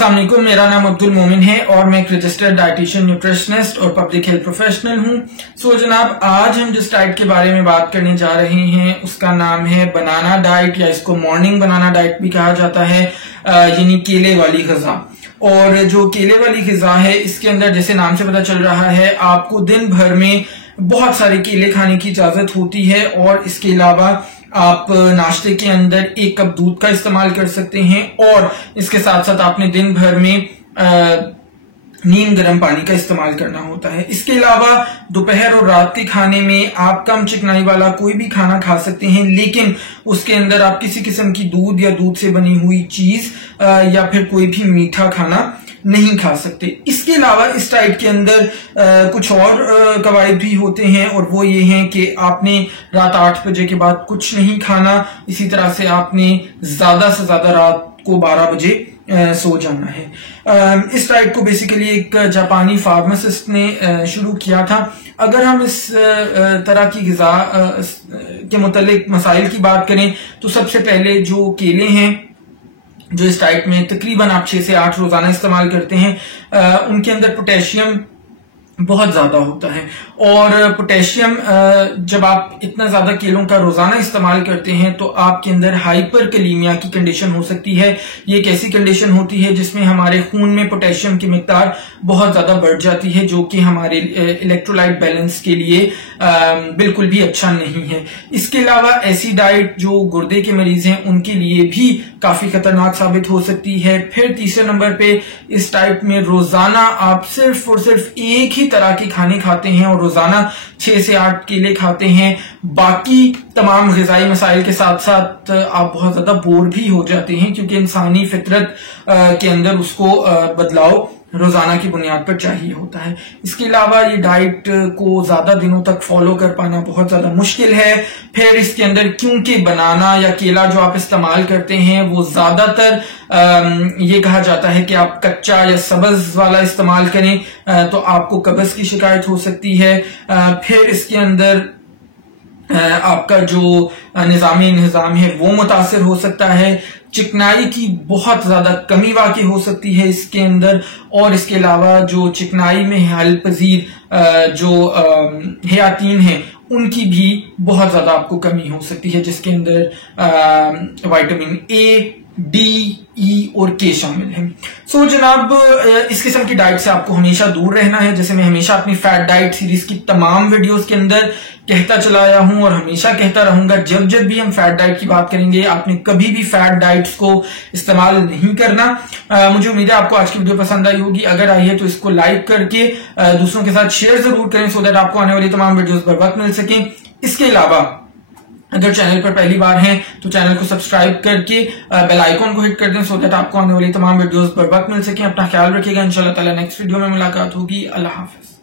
अस्सलाम वालेकुम, मेरा नाम अब्दुल मोमिन है और मैं एक रजिस्टर्ड डाइटिशियन, न्यूट्रिशनिस्ट और पब्लिक हेल्थ प्रोफेशनल हूं। जनाब, आज हम जिस डाइट के बारे में बात करने जा रहे हैं उसका नाम है बनाना डाइट, या इसको मॉर्निंग बनाना डाइट भी कहा जाता है, यानी केले वाली ग़िज़ा। और जो केले वाली ग़िज़ा है, इसके अंदर जैसे नाम से पता चल रहा है, आपको दिन भर में बहुत सारे केले खाने की इजाजत होती है। और इसके अलावा आप नाश्ते के अंदर 1 कप दूध का इस्तेमाल कर सकते हैं, और इसके साथ साथ आपने दिन भर में नीम गर्म पानी का इस्तेमाल करना होता है। इसके अलावा दोपहर और रात के खाने में आप कम चिकनाई वाला कोई भी खाना खा सकते हैं, लेकिन उसके अंदर आप किसी किस्म की दूध या दूध से बनी हुई चीज या फिर कोई भी मीठा खाना नहीं खा सकते। इसके अलावा इस डाइट के अंदर कुछ और कवायद भी होते हैं, और वो ये हैं कि आपने रात 8 बजे के बाद कुछ नहीं खाना। इसी तरह से आपने ज्यादा से ज्यादा रात को 12 बजे सो जाना है। इस डाइट को बेसिकली एक जापानी फार्मासिस्ट ने शुरू किया था। अगर हम इस तरह की ग़िज़ा के मुतालिक मसाइल की बात करें, तो सबसे पहले जो केले हैं, जो इस डाइट में तकरीबन आप 6 से 8 रोजाना इस्तेमाल करते हैं, उनके अंदर पोटेशियम बहुत ज्यादा होता है। और पोटेशियम जब आप इतना ज्यादा केलों का रोजाना इस्तेमाल करते हैं तो आपके अंदर हाइपरकैलीमिया की कंडीशन हो सकती है। ये एक ऐसी कंडीशन होती है जिसमें हमारे खून में पोटेशियम की मिकदार बहुत ज्यादा बढ़ जाती है, जो कि हमारे इलेक्ट्रोलाइट बैलेंस के लिए बिल्कुल भी अच्छा नहीं है। इसके अलावा ऐसी डाइट जो गुर्दे के मरीज हैं उनके लिए भी काफी खतरनाक साबित हो सकती है। फिर तीसरे नंबर पे इस डाइट में रोजाना आप सिर्फ और सिर्फ एक ही तरह के खाने खाते हैं, और रोजाना 6 से 8 केले खाते हैं। बाकी तमाम ग़िज़ाई मसाइल के साथ साथ आप बहुत ज्यादा बोर भी हो जाते हैं, क्योंकि इंसानी फितरत के अंदर उसको बदलाव रोजाना की बुनियाद पर चाहिए होता है। इसके अलावा ये डाइट को ज्यादा दिनों तक फॉलो कर पाना बहुत ज्यादा मुश्किल है। फिर इसके अंदर क्योंकि बनाना या केला जो आप इस्तेमाल करते हैं वो ज्यादातर ये कहा जाता है कि आप कच्चा या सब्ज वाला इस्तेमाल करें, तो आपको कब्ज की शिकायत हो सकती है। फिर इसके अंदर आपका जो निज़ाम है वो मुतासिर हो सकता है। चिकनाई की बहुत ज्यादा कमी वाकई हो सकती है इसके अंदर, और इसके अलावा जो चिकनाई में हल पजीर जो हयातीन है उनकी भी बहुत ज्यादा आपको कमी हो सकती है, जिसके अंदर विटामिन ए, डी, ई और के शामिल है। जनाब, इस किस्म की डाइट से आपको हमेशा दूर रहना है। जैसे मैं हमेशा अपनी फैट डाइट सीरीज की तमाम वीडियोस के अंदर कहता चला आया हूं और हमेशा कहता रहूंगा, जब जब भी हम फैट डाइट की बात करेंगे आपने कभी भी फैट डाइट्स को इस्तेमाल नहीं करना। मुझे उम्मीद है आपको आज की वीडियो पसंद आई होगी। अगर आई है तो इसको लाइक करके दूसरों के साथ शेयर जरूर करें, सो दैट आपको आने वाली तमाम वीडियोस बर वक्त मिल सके। इसके अलावा अगर चैनल पर पहली बार हैं तो चैनल को सब्सक्राइब करके बेल आइकॉन को हिट कर दें, सो दैट आपको आने वाली तमाम वीडियोस बर वक्त मिल सके। अपना ख्याल रखिएगा। इंशाल्लाह ताला नेक्स्ट वीडियो में मुलाकात होगी। अल्लाह हाफिज।